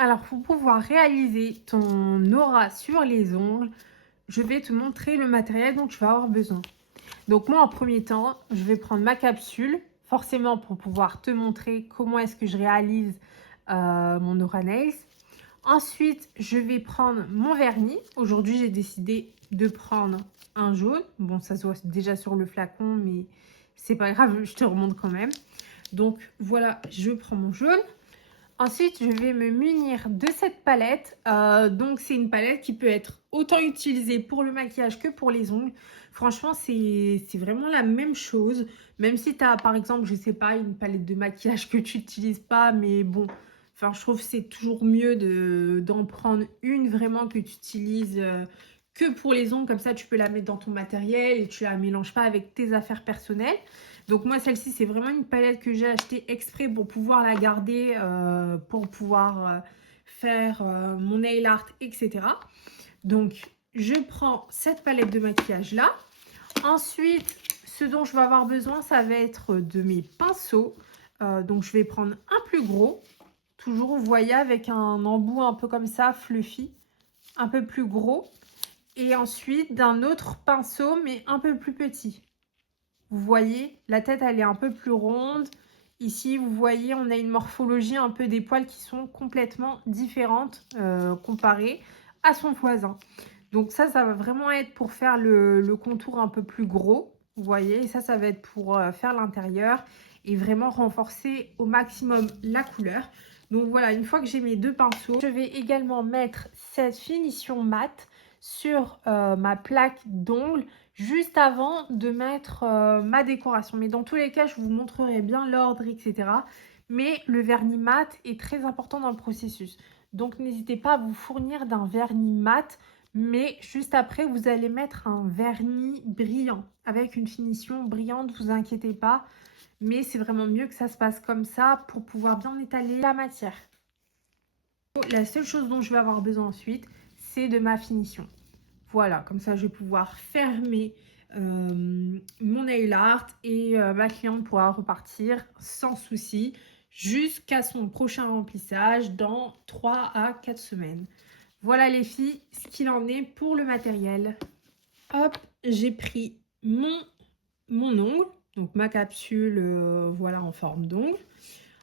Alors, pour pouvoir réaliser ton aura sur les ongles, je vais te montrer le matériel dont tu vas avoir besoin. Donc moi, en premier temps, je vais prendre ma capsule, forcément pour pouvoir te montrer comment est-ce que je réalise mon aura nails. Ensuite, je vais prendre mon vernis. Aujourd'hui, j'ai décidé de prendre un jaune. Bon, ça se voit déjà sur le flacon, mais c'est pas grave, je te remonte quand même. Donc voilà, je prends mon jaune. Ensuite, je vais me munir de cette palette. Donc, c'est une palette qui peut être autant utilisée pour le maquillage que pour les ongles. Franchement, c'est vraiment la même chose. Même si tu as, par exemple, je sais pas, une palette de maquillage que tu n'utilises pas, mais bon, enfin, je trouve que c'est toujours mieux d'en prendre une vraiment que tu utilises que pour les ongles. Comme ça, tu peux la mettre dans ton matériel et tu la mélanges pas avec tes affaires personnelles. Donc moi, celle-ci, c'est vraiment une palette que j'ai achetée exprès pour pouvoir la garder, pour pouvoir faire mon nail art, etc. Donc, je prends cette palette de maquillage-là. Ensuite, ce dont je vais avoir besoin, ça va être de mes pinceaux. Donc, je vais prendre un plus gros. Toujours, vous voyez, avec un embout un peu comme ça, fluffy. Un peu plus gros. Et ensuite, d'un autre pinceau, mais un peu plus petit. Vous voyez, la tête, elle est un peu plus ronde. Ici, vous voyez, on a une morphologie un peu des poils qui sont complètement différentes comparées à son voisin. Donc ça va vraiment être pour faire le contour un peu plus gros. Vous voyez, et ça va être pour faire l'intérieur et vraiment renforcer au maximum la couleur. Donc voilà, une fois que j'ai mes deux pinceaux, je vais également mettre cette finition mat sur ma plaque d'ongles juste avant de mettre ma décoration. Mais dans tous les cas, je vous montrerai bien l'ordre, etc. Mais le vernis mat est très important dans le processus. Donc n'hésitez pas à vous fournir d'un vernis mat, mais juste après, vous allez mettre un vernis brillant avec une finition brillante, vous inquiétez pas. Mais c'est vraiment mieux que ça se passe comme ça pour pouvoir bien étaler la matière. La seule chose dont je vais avoir besoin ensuite, c'est de ma finition. Voilà, comme ça je vais pouvoir fermer mon nail art et ma cliente pourra repartir sans souci jusqu'à son prochain remplissage dans 3 à 4 semaines. Voilà les filles, ce qu'il en est pour le matériel. Hop, j'ai pris mon ongle, donc ma capsule voilà en forme d'ongle.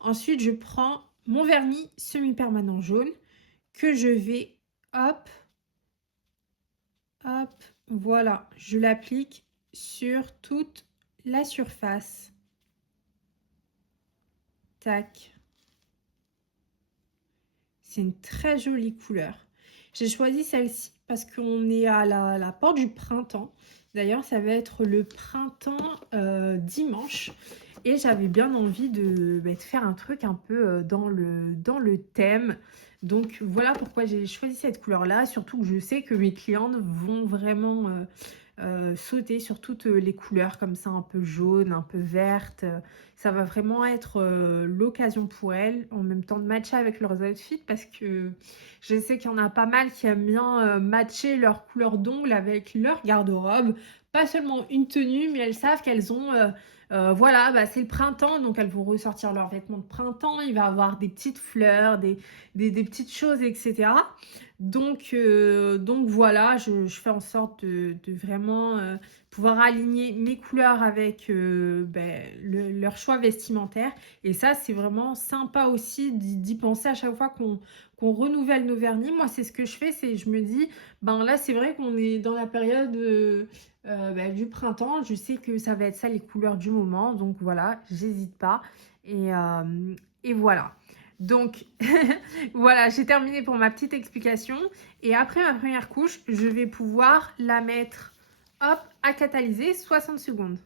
Ensuite, je prends mon vernis semi-permanent jaune que je vais, hop, hop, voilà, je l'applique sur toute la surface. Tac. C'est une très jolie couleur. J'ai choisi celle-ci parce qu'on est à la porte du printemps. D'ailleurs, ça va être le printemps dimanche. Et j'avais bien envie de faire un truc un peu dans le thème. Donc voilà pourquoi j'ai choisi cette couleur-là. Surtout que je sais que mes clientes vont vraiment sauter sur toutes les couleurs comme ça, un peu jaune, un peu verte. Ça va vraiment être l'occasion pour elles, en même temps de matcher avec leurs outfits, parce que je sais qu'il y en a pas mal qui aiment bien matcher leur couleur d'ongles avec leur garde-robe. Pas seulement une tenue, mais elles savent qu'elles ont... voilà, bah, c'est le printemps, donc elles vont ressortir leurs vêtements de printemps. Il va y avoir des petites fleurs, des petites choses, etc. Donc voilà, je fais en sorte de vraiment pouvoir aligner mes couleurs avec leur choix vestimentaire. Et ça, c'est vraiment sympa aussi d'y penser à chaque fois qu'on renouvelle nos vernis. Moi, c'est ce que je fais, c'est je me dis, ben là, c'est vrai qu'on est dans la période du printemps. Je sais que ça va être ça les couleurs du moment. Donc voilà, j'hésite pas. Et voilà. Donc, voilà, j'ai terminé pour ma petite explication. Et après ma première couche, je vais pouvoir la mettre, hop, à catalyser 60 secondes.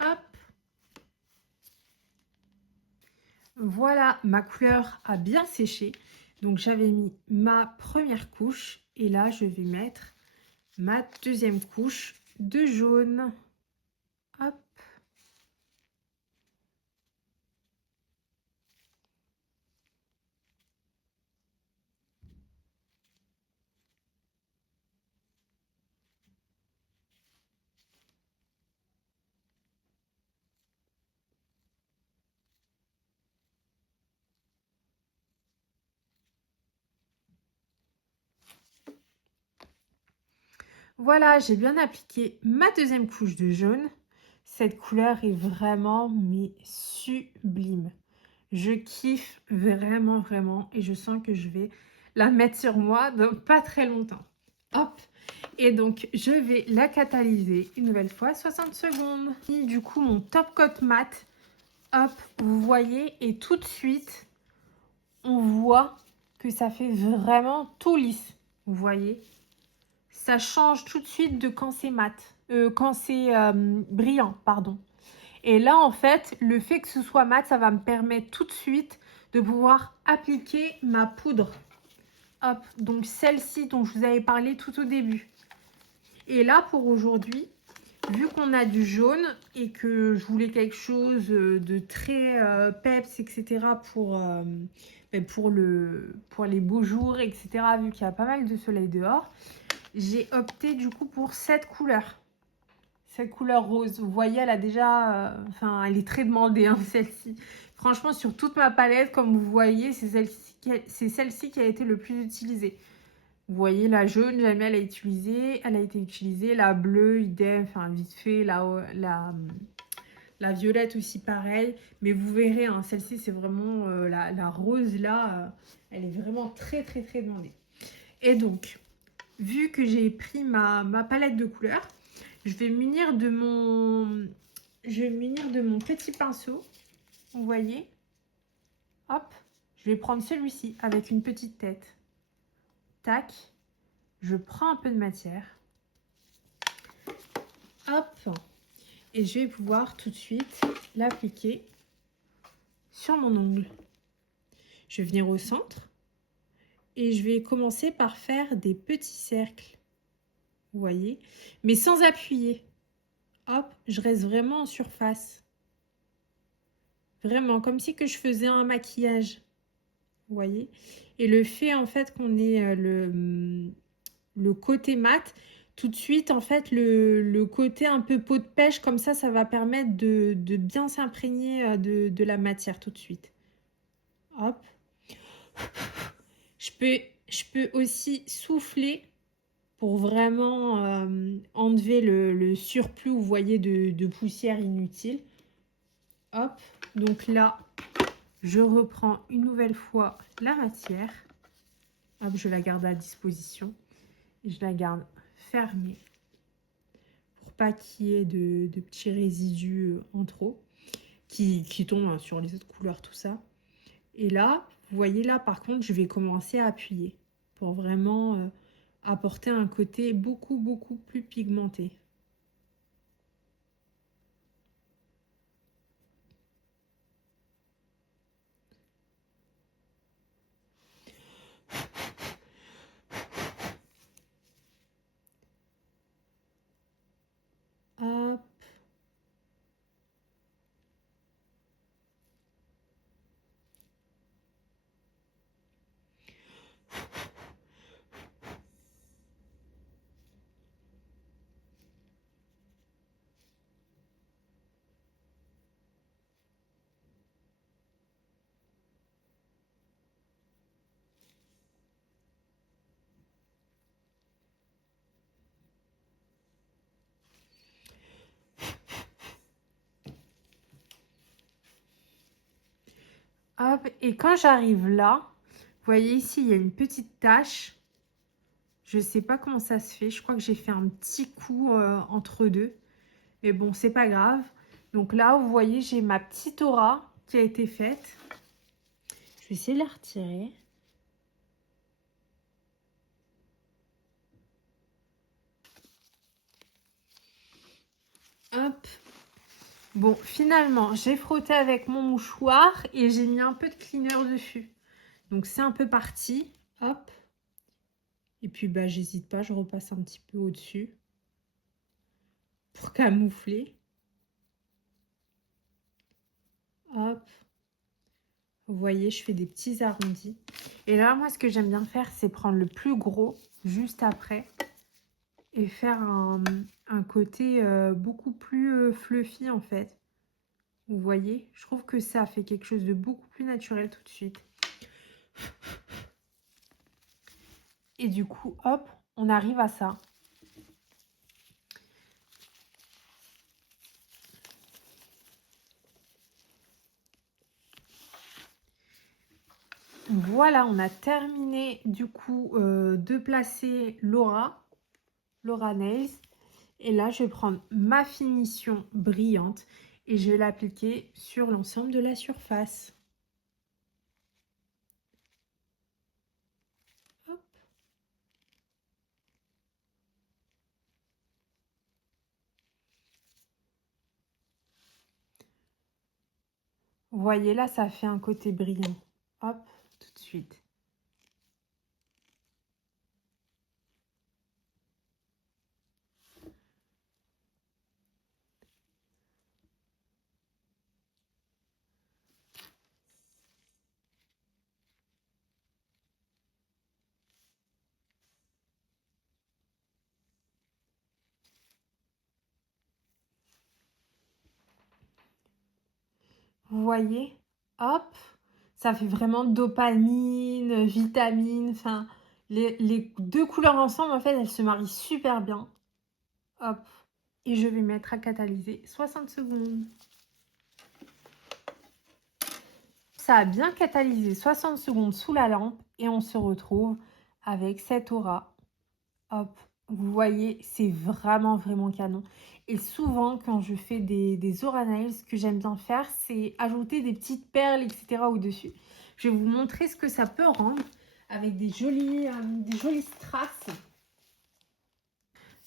Hop. Voilà, ma couleur a bien séché. Donc, j'avais mis ma première couche. Et là, je vais mettre ma deuxième couche de jaune. Hop. Voilà, j'ai bien appliqué ma deuxième couche de jaune. Cette couleur est vraiment mais sublime. Je kiffe vraiment, vraiment. Et je sens que je vais la mettre sur moi dans pas très longtemps. Hop. Et donc, je vais la catalyser une nouvelle fois, 60 secondes. Et du coup, mon top coat mat, hop, vous voyez, et tout de suite, on voit que ça fait vraiment tout lisse. Vous voyez, ça change tout de suite de quand c'est mat, quand c'est brillant, pardon. Et là, en fait, le fait que ce soit mat, ça va me permettre tout de suite de pouvoir appliquer ma poudre. Hop, donc celle-ci dont je vous avais parlé tout au début. Et là, pour aujourd'hui, vu qu'on a du jaune et que je voulais quelque chose de très peps, etc. pour les beaux jours, etc. Vu qu'il y a pas mal de soleil dehors, j'ai opté du coup pour cette couleur. Cette couleur rose, vous voyez, elle a déjà... Enfin, elle est très demandée, hein, celle-ci. Franchement, sur toute ma palette, comme vous voyez, c'est celle-ci qui a été le plus utilisée. Vous voyez, la jaune, jamais elle a été utilisée. La bleue, idem, enfin, vite fait. La violette aussi, pareil. Mais vous verrez, hein, celle-ci, c'est vraiment... la rose, là, elle est vraiment très, très, très demandée. Et donc, vu que j'ai pris ma palette de couleurs, je vais me munir de mon petit pinceau. Vous voyez, hop, je vais prendre celui-ci avec une petite tête. Tac, je prends un peu de matière. Hop, et je vais pouvoir tout de suite l'appliquer sur mon ongle. Je vais venir au centre et je vais commencer par faire des petits cercles. Vous voyez, mais sans appuyer. Hop, je reste vraiment en surface. Vraiment, comme si que je faisais un maquillage. Vous voyez, et le fait en fait qu'on ait le côté mat, tout de suite en fait le côté un peu peau de pêche comme ça va permettre de bien s'imprégner de la matière tout de suite. Hop, je peux aussi souffler pour vraiment enlever le surplus, vous voyez, de poussière inutile. Hop, donc là je reprends une nouvelle fois la matière. Hop, je la garde à disposition et je la garde fermée pour pas qu'il y ait de petits résidus en trop qui tombent sur les autres couleurs, tout ça. Et là, vous voyez là, par contre, je vais commencer à appuyer pour vraiment apporter un côté beaucoup, beaucoup plus pigmenté. Hop. Hop, et quand j'arrive là, vous voyez ici, il y a une petite tache. Je sais pas comment ça se fait. Je crois que j'ai fait un petit coup entre deux. Mais bon, c'est pas grave. Donc là, vous voyez, j'ai ma petite aura qui a été faite. Je vais essayer de la retirer. Hop. Bon, finalement, j'ai frotté avec mon mouchoir et j'ai mis un peu de cleaner dessus. Donc, c'est un peu parti. Hop. Et puis, bah, j'hésite pas, je repasse un petit peu au-dessus pour camoufler. Hop. Vous voyez, je fais des petits arrondis. Et là, moi, ce que j'aime bien faire, c'est prendre le plus gros juste après et faire un côté beaucoup plus fluffy, en fait. Vous voyez, je trouve que ça fait quelque chose de beaucoup plus naturel tout de suite. Et du coup, hop, on arrive à ça. Voilà, on a terminé du coup de placer Laura Nails. Et là, je vais prendre ma finition brillante et je vais l'appliquer sur l'ensemble de la surface. Hop. Vous voyez là, ça fait un côté brillant. Hop, tout de suite. Vous voyez? Hop, ça fait vraiment dopamine, vitamine, enfin, les deux couleurs ensemble, en fait, elles se marient super bien. Hop, et je vais mettre à catalyser 60 secondes. Ça a bien catalysé 60 secondes sous la lampe et on se retrouve avec cette aura. Hop, vous voyez, c'est vraiment, vraiment canon. Et souvent, quand je fais des aura nails, ce que j'aime bien faire, c'est ajouter des petites perles, etc. au-dessus. Je vais vous montrer ce que ça peut rendre avec des jolies strass.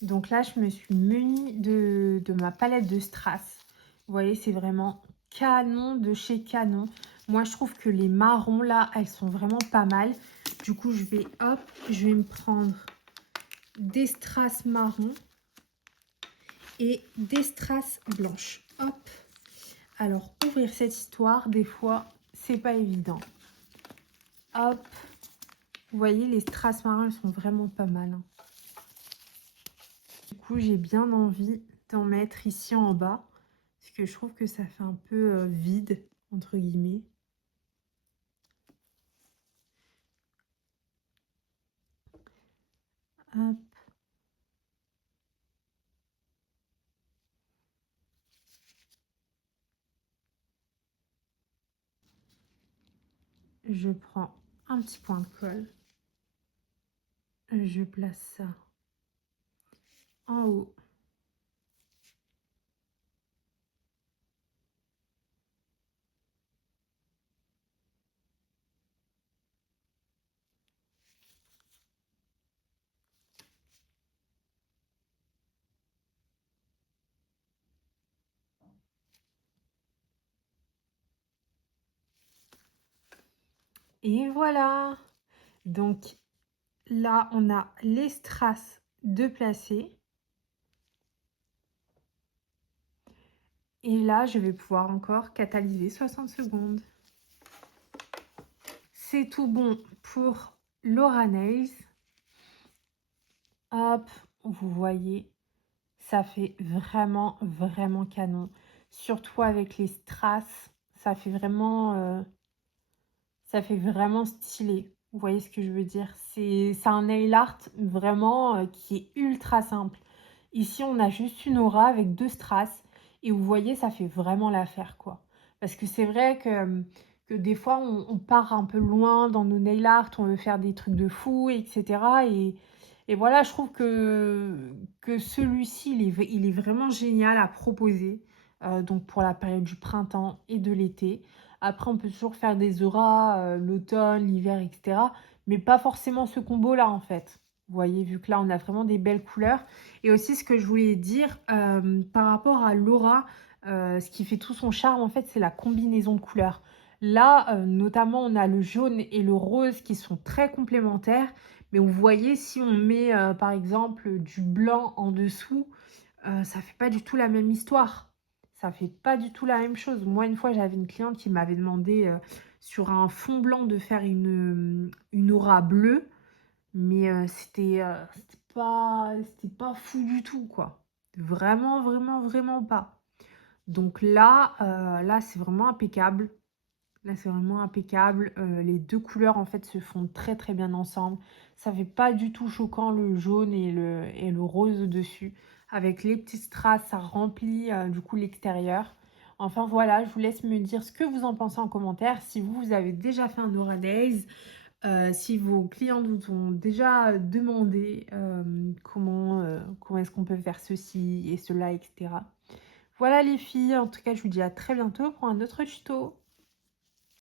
Donc là, je me suis munie de ma palette de strass. Vous voyez, c'est vraiment canon de chez Canon. Moi, je trouve que les marrons, là, elles sont vraiment pas mal. Du coup, je vais me prendre des strass marron et des strass blanches. Hop. Alors, ouvrir cette histoire, des fois, c'est pas évident. Hop. Vous voyez, les strass marrons, elles sont vraiment pas mal. Hein. Du coup, j'ai bien envie d'en mettre ici en bas. Parce que je trouve que ça fait un peu vide, entre guillemets. Hop. Je prends un petit point de colle. Je place ça en haut. Et voilà. Donc là, on a les strass de placer. Et là, je vais pouvoir encore catalyser 60 secondes. C'est tout bon pour Laura Nails. Hop, vous voyez, ça fait vraiment, vraiment canon. Surtout avec les strass, ça fait vraiment stylé. Vous voyez ce que je veux dire? C'est un nail art vraiment qui est ultra simple. Ici, on a juste une aura avec deux strass. Et vous voyez, ça fait vraiment l'affaire, quoi. Parce que c'est vrai que des fois, on part un peu loin dans nos nail art, on veut faire des trucs de fou, etc. Et voilà, je trouve que celui-ci, il est vraiment génial à proposer. Donc pour la période du printemps et de l'été. Après, on peut toujours faire des auras, l'automne, l'hiver, etc. Mais pas forcément ce combo-là, en fait. Vous voyez, vu que là, on a vraiment des belles couleurs. Et aussi, ce que je voulais dire, par rapport à l'aura, ce qui fait tout son charme, en fait, c'est la combinaison de couleurs. Là, notamment, on a le jaune et le rose qui sont très complémentaires. Mais vous voyez, si on met, par exemple, du blanc en dessous, ça fait pas du tout la même histoire. Ça fait pas du tout la même chose. Moi, une fois, j'avais une cliente qui m'avait demandé sur un fond blanc de faire une aura bleue, mais c'était pas fou du tout, quoi. Vraiment, vraiment, vraiment pas. Donc là, là, c'est vraiment impeccable. Là, c'est vraiment impeccable. Les deux couleurs, en fait, se font très, très bien ensemble. Ça fait pas du tout choquant le jaune et le rose au-dessus. Avec les petits strass, ça remplit du coup l'extérieur. Enfin voilà, je vous laisse me dire ce que vous en pensez en commentaire. Si vous avez déjà fait un Aura Days, si vos clients vous ont déjà demandé comment est-ce qu'on peut faire ceci et cela, etc. Voilà les filles, en tout cas je vous dis à très bientôt pour un autre tuto.